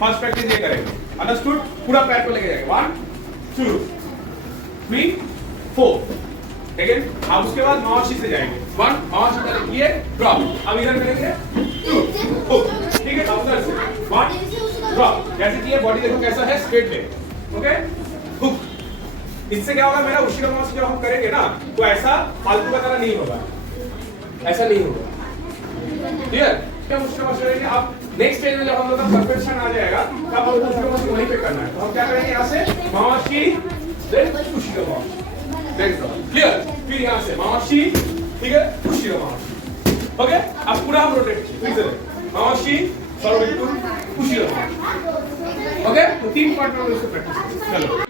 First practice ये करेंगे, understood? पूरा पैर को लेके जाएंगे 1 2 3 4, ठीक है? अब उसके बाद माउशी से जाएंगे 1 माउशी करेंगे, ये ड्रॉप, अब इधर करेंगे 2 हुक, ठीक है? अब उधर से 1 ड्रॉप, जैसे कि ये बॉडी देखो कैसा है, स्ट्रेट ले, ओके? हुक। इससे क्या होगा, मेरा उशिरा माउशी जब हम करेंगे ना तो ऐसा फालतू का तरह नहीं होगा, ऐसा नहीं होगा, क्लियर? क्या उशिरा माउशी करेंगे आप नेक्स्ट स्टेज में, जब हम लोग का परफेक्शन आ जाएगा तब हम लोग उशिरा माउशी वहीं पे करना है। तो हम क्या करेंगे, यहाँ से माउशी देन उशिरा माउशी, क्लियर? फिर यहाँ से माउशी, ठीक है, उशिरा माउशी, ओके? अब पूरा हम रोटेट कीजिए, माउशी सॉरी उशिरा माउशी, ओके? तो 3 पार्ट में इसको प्रैक्टिस करो, चलो।